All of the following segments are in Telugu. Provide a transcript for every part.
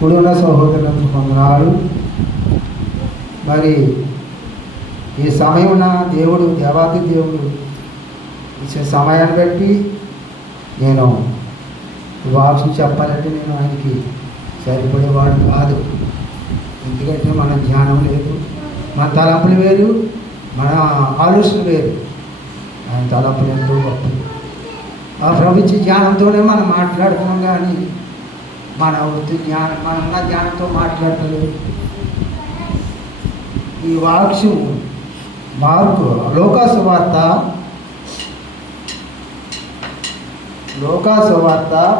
కూడిన సహోదరులకు వందనాలు. మరి ఈ సమయం దేవుడు దేవాది దేవుడు ఇచ్చే సమయాన్ని బట్టి నేను వాక్యం చెప్పాలంటే నేను ఆయనకి సరిపడేవాడు కాదు. ఎందుకంటే మన జ్ఞానం లేదు, మన తలంపులు వేరు, మన ఆలోచన వేరు. ఆయన తలంపులు ఎంతో గొప్ప. ఆ ప్రపంచ జ్ఞానంతోనే మనం మాట్లాడుతున్నాం, కానీ మన వృత్తి జ్ఞానం మనం ఉన్న జ్ఞానంతో మాట్లాడలేదు. ఈ వాక్యం మార్కు లోకాసు వార్త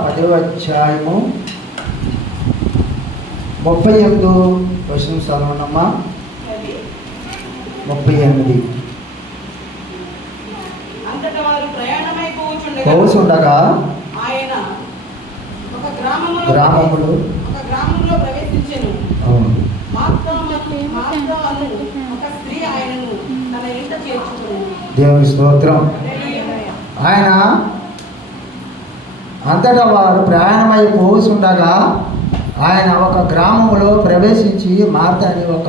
10వ అధ్యాయము 38 వచనం చదవనమ్మా. 38. పోవుచుండగా ఆయన ఒక గ్రామములో ప్రవేశించెను. ఒక స్త్రీ ఆయనను తన ఇంట చేర్చుకొనెను. దేవుని స్తోత్రం. ఆయన అంతటా వారు ప్రయాణమై పోవుచుండగా ఆయన ఒక గ్రామంలో ప్రవేశించి మార్త అని ఒక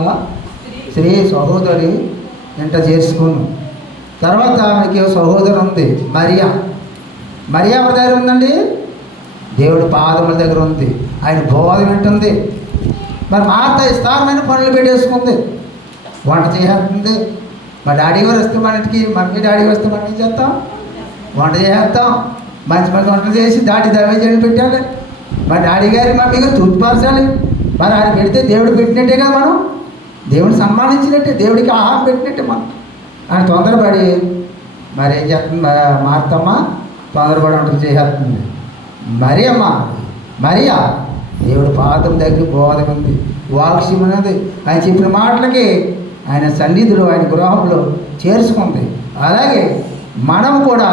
స్త్రీ సహోదరి ఇంట చేసుకున్నాను. తర్వాత ఆమెకి సహోదరు ఉంది మరియా. మరియా ఎవరి దగ్గర ఉందండి? దేవుడి పాదముల దగ్గర ఉంది. ఆయన బోధ వింటుంది. మరి మార్త విస్తారమైన పనులు పెట్టేసుకుంది, వంట చేస్తుంది. మా డాడీ గారు వస్తే మన ఇంటికి, మమ్మీ డాడీ వస్తే మనం ఏం చేస్తాం? వంట చేస్తాం. మంచి మంచి వంటలు చేసి దైవజనం పెట్టాలి. మా డాడీ గారి మమ్మీ గారు తూర్పుపరచాలి. మరి ఆయన పెడితే దేవుడు పెట్టినట్టే కదా, మనం దేవుడిని సన్మానించినట్టే, దేవుడికి ఆహారం పెట్టినట్టే. మనం ఆయన తొందరపడి మరి ఏం చేస్తుంది? మార్తమ్మ తొందరపడి వంటలు చేసేస్తుంది. మరియా దేవుడి పాదం దగ్గర బోధ ఉంది, వాక్యం ఉన్నది. ఆయన చెప్పిన మాటలకి ఆయన సన్నిధిలో, ఆయన గృహంలో చేర్చుకుంది. అలాగే మనం కూడా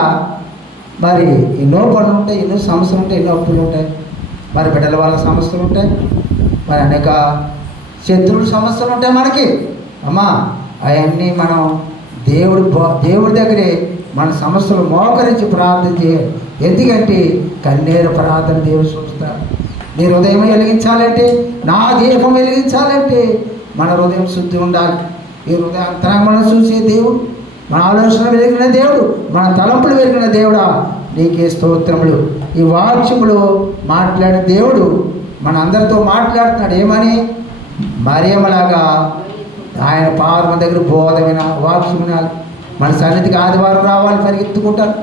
మరి ఎన్నో పనులు ఉంటాయి, ఎన్నో సమస్యలు ఉంటాయి, ఎన్నో అప్పులు ఉంటాయి, మరి బిడ్డల వాళ్ళ సమస్యలు ఉంటాయి, మరి అనేక శత్రువుల సమస్యలు ఉంటాయి మనకి. అమ్మా అవన్నీ మనం దేవుడి దగ్గరే మన సమస్యలు మోకరించి ప్రార్థన చేయాలి. ఎందుకంటే కన్నీరు ప్రార్థన దేవుడు చూస్తాడు. నీ హృదయం వెలిగించాలంటే, నా దీపం వెలిగించాలంటే మన హృదయం శుద్ధి ఉండాలి. ఈ హృదయ అంతరంగం చూసే దేవుడు, మన ఆలోచన వెలిగిన దేవుడు, మన తలంపులు వెలిగిన దేవుడా నీకే స్తోత్రములు. ఈ వాక్యములు మాట్లాడిన దేవుడు మన అందరితో మాట్లాడుతున్నాడు. ఏమని? మరియమ్మలాగా ఆయన పాదం దగ్గర బోధ వినాలి, వాక్యం వినాలి. మన సన్నిధికి ఆదివారం రావాలి, పరిగెత్తుకుంటారు.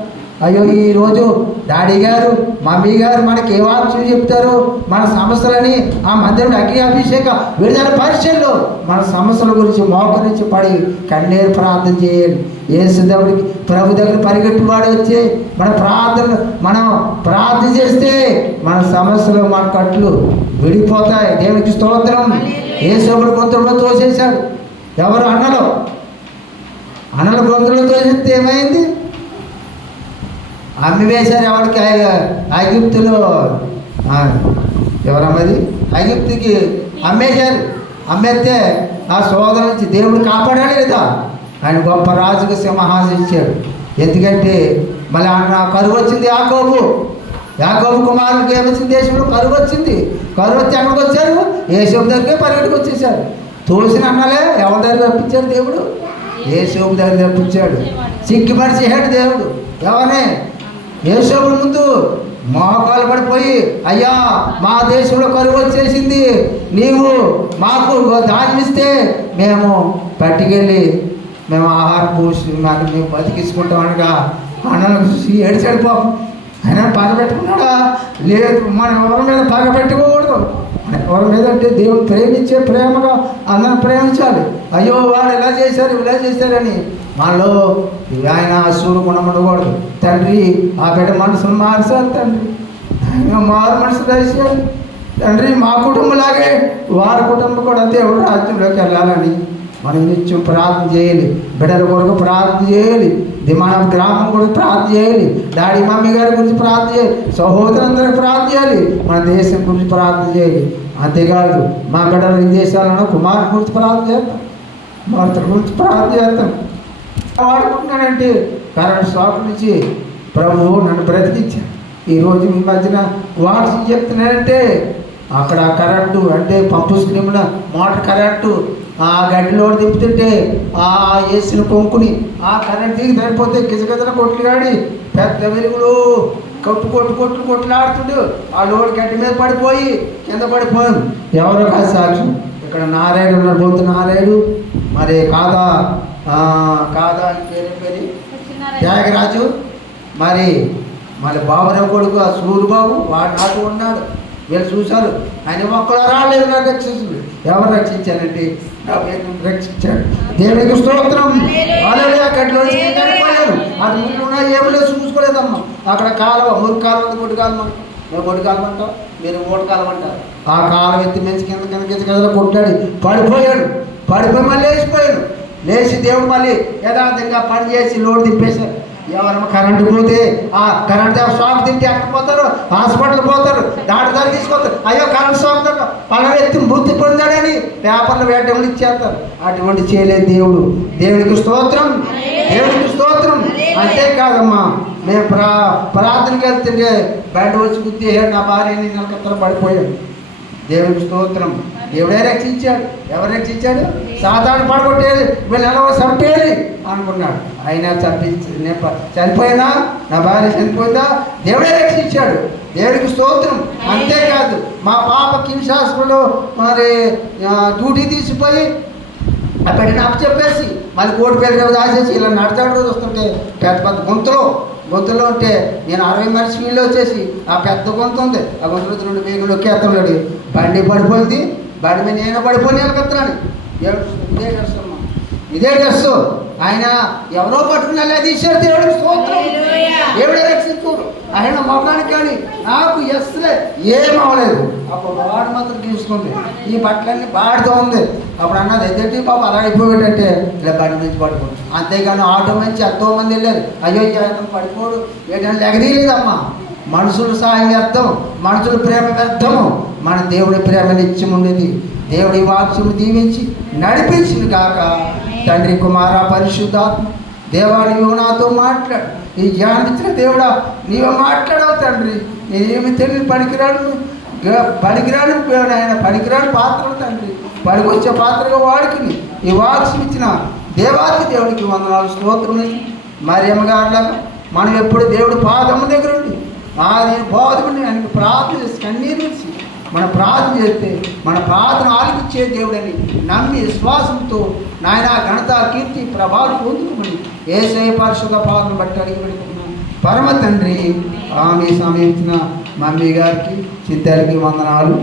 అయ్యో ఈరోజు డాడీ గారు మమ్మీ గారు మనకి ఏ వాక్యం చెప్తారు? మన సమస్యలని ఆ మందిరంలో అగ్ని అభిషేక విడుదల పరిచయంలో మన సమస్యల గురించి మోకరించి పడి కన్నీరు ప్రార్థన చేయాలి. యేసు దేవుడికి ప్రభు దగ్గర పరిగెట్టువాడు వచ్చి మనం ప్రార్థన చేస్తే మన సమస్యలు, మన కట్లు విడిపోతాయి. దేవునికి స్తోత్రం. యేసు గొంతులో తోసేశాడు. ఎవరు? అన్నల గొంతులో తోసేస్తే ఏమైంది? అమ్మి వేశారు. ఎవరికి? ఐగుప్తులో ఎవరమ్మది? ఐగుప్తుకి అమ్మేశారు. అమ్మేస్తే ఆ సోదరు నుంచి దేవుడు కాపాడాడు లేదా? ఆయన గొప్ప రాజుకు సింహాసనం ఇచ్చాడు. ఎందుకంటే మళ్ళీ అన్న కరువు వచ్చింది. యాకోబు కుమారుడికి ఏమొచ్చింది? దేశంలో కరువు వచ్చింది. కరువు వచ్చి ఎక్కడికి వచ్చారు? యేసోపు దగ్గరే పరిగెట్టుకు వచ్చేసారు. తోసిన అన్నలే ఎవరి దగ్గర తప్పించాడు? దేవుడు యేసోపు దగ్గర తప్పించాడు. సిగ్గుపరిచేసాడు దేవుడు. ఎవరిని? యేసోపు ముందు మోకాలు పడిపోయి, అయ్యా మా దేశంలో కరువు వచ్చేసింది, నీవు మాకు ధాన్యం ఇస్తే మేము పట్టుకెళ్ళి మేము ఆహారం పోసి మేము బతికించుకుంటాం అనగా అన్నను చూసి ఏడిచాడు పాపం. ఆయన పగ పెట్టుకున్నాడా? లేదు. మనం ఎవరి మీద పగ పెట్టుకోకూడదు. ఎవరి మీద అంటే దేవుడు ప్రేమించే ప్రేమగా అందరం ప్రేమించాలి. అయ్యో వాడు ఇలా చేశారని మనలో ఆయన అసూరు గుణం ఉండకూడదు. తండ్రి ఆ బిడ్డ మనసును మార్చాలి. తండ్రి ఆయన మారు మనసు దర్శించాలి. తండ్రి మా కుటుంబంలాగే వారి కుటుంబం కూడా దేవుడు రాజ్యంలోకి వెళ్ళాలని మనం నిత్యం ప్రార్థన చేయాలి. బిడ్డల కొరకు ప్రార్థన చేయాలి. మన గ్రామం కొరకు ప్రార్థన చేయాలి. డాడీ మమ్మీ గారి గురించి ప్రార్థన చేయాలి. సహోదరులందరికీ ప్రార్థన చేయాలి. మన దేశం గురించి ప్రార్థన చేయాలి. అంతేకాదు మా బిడ్డలు విదేశాలను కుమారుని గురించి ప్రార్థన చేస్తాం, భర్తల గురించి ప్రార్థన చేస్తాం. వాడుకుంటున్నానంటే కరెంట్ షాక్ నుంచి ప్రభువు నన్ను బ్రతికించాను. ఈరోజు మీ మధ్యన వాట్స్ చెప్తున్నానంటే అక్కడ కరెంటు అంటే పంపు స్క్రీమ్లో మోటార్ కరెంటు ఆ గడ్డిలో తిప్పుతుంటే ఆ వేసిన కొంకుని ఆ కరెంట్ దిగి సరిపోతే గిజగజల కొట్లాడి పెద్ద వెలుగులు కొట్లాడుతుండు. ఆ లోడ్ గడ్డి మీద పడిపోయి కింద పడిపోయాను. ఎవరో కాదు సాక్షి. ఇక్కడ నారాయణ ఉన్నాడు, బొంతు నారాయణ, మరి కాదా పేరు త్యాగరాజు, మరి బాబురావు కొడుకు ఆ సూరు బాబు వాడు నాతో ఉన్నాడు. వీళ్ళు చూశారు. ఆయన ఒక్కరు రాలేదు, నాకు రక్షించు. ఎవరు రక్షించారంటే రక్షించాడు. దేవునికి స్తోత్రం. గడ్డలో అది ముందున్నా ఏమిలో చూసుకోలేదమ్మా. అక్కడ కాలువ, మురికి కాలువ, కొట్టు కాలువ, కొట్టు కాలువ అంటావు, మీరు మూడు కాలువ అంటారు. ఆ కాలువ ఎత్తి మంచి కింద కొట్టాడు, పడిపోయాడు. పడిపోయి మళ్ళీ లేచిపోయాడు. లేచి దేవుడు మళ్ళీ యథార్థంగా పని చేసి లోడ్ తిప్పేశారు. ఎవరమ్మా కరెంటు పోతే ఆ కరెంట్ షాక్ తింటే అక్కడ పోతారు, హాస్పిటల్ పోతారు, డాక్టర్ తీసుకొస్తారు. అయ్యో కరెంట్ షాక్ దగ్గర పలానా వ్యక్తి మృతి పొందాడని పేపర్లు వేయడం ఇచ్చేస్తారు. అటువంటి చేయలేదు దేవుడు. దేవునికి స్తోత్రం, దేవునికి స్తోత్రం. అంతేకాదమ్మా, మేము ప్రార్థనకి వెళ్తుంటే బయట వచ్చి గుర్తేసాడు, నా భార్యని నలకత్తలు పడిపోయాడు. దేవునికి స్తోత్రం. దేవుడే రక్షించాడు. ఎవరు రక్షించాడు? సాతాను పడగొట్టేది, వీళ్ళు ఎలా చంపేది అనుకున్నాడు. అయినా చనిపోయినా, నా భార్య చనిపోయిందా, దేవుడే రక్షించాడు. దేవుడికి స్తోత్రం. అంతేకాదు, మా పాప కిమ్స్ హాస్పిటల్లో మరి డ్యూటీ తీసిపోయి అక్కడ నాకు చెప్పేసి మళ్ళీ కోటి పేరు దాచేసి ఇలా నడతాడు. రోజు వస్తుంటే పెద్ద పెద్ద గొంతులో ఉంటే నేను 60 మైల్ స్పీడ్లో వచ్చేసి ఆ పెద్ద గొంతు ఉంది, ఆ గొంతులో 2 వేగులు ఎక్కేస్తున్నాడు. బండి పడిపోయింది, బండి మీద నేను పడిపోయి వెళ్ళగలుగుతున్నాను. ఇదే డ్రెస్సు ఆయన ఎవరో పట్టుకుని అలా తీశారు. దేవుడికి స్తోత్రం. దేవుడే రక్షించు. ఆయన మొఖానికి కానీ నాకు ఎస్లే ఏం అవ్వలేదు. అప్పుడు వాడు మాత్రం తీసుకుంది, ఈ బట్టలన్నీ బాడుతూ ఉంది. అప్పుడు అన్నది ఎదుటి పాప అలా అయిపోయాడంటే ఇలా బండి నుంచి పడిపోడు. అంతేగాని ఆటో నుంచి ఎంతోమంది వెళ్ళారు. అయ్యో పడిపోడు ఏంటంటే ఎగదీయలేదమ్మా. మనుషుల సాయం వ్యర్థం, మనుషుల ప్రేమ వ్యర్థము. మన దేవుడి ప్రేమ నిత్యం ఉండేది. దేవుడి వాక్యము దీవించి నడిపించింది కాక తండ్రి, కుమార, పరిశుద్ధాత్మ దేవా, నీవు నాతో మాట్లాడు. ఈ జ్ఞానించిన దేవుడా, నీవు మాట్లాడవు తండ్రి. నేనేమి తెలియని పనికిరాడు ఆయన, పనికిరాడు పాత్రలు తండ్రి. పనికొచ్చే పాత్రగా వాడికి ఈ వాక్యం ఇచ్చిన దేవాతి దేవుడికి వందనాలు, స్తోత్రం. మరి అమ్మగారులాగా మనం ఎప్పుడు దేవుడు పాదము దగ్గర ఉండి ఆయన బోధకుడిని ఆయనకు ప్రార్థన చేసి కన్నీరు చేసి మన ప్రార్థన చేస్తే మన ప్రార్థన ఆలకించే దేవుడని నమ్మి విశ్వాసంతో నాయన ఘనత, కీర్తి, ప్రభావం పొందుకుని యేసయ్య పరిశుద్ధ పాదను బట్టి అడిగి పెడుతున్నాం. పరమ తండ్రి, ఆమె సమయించిన మమ్మీ గారికి, చిత్తారికి వందనాలు.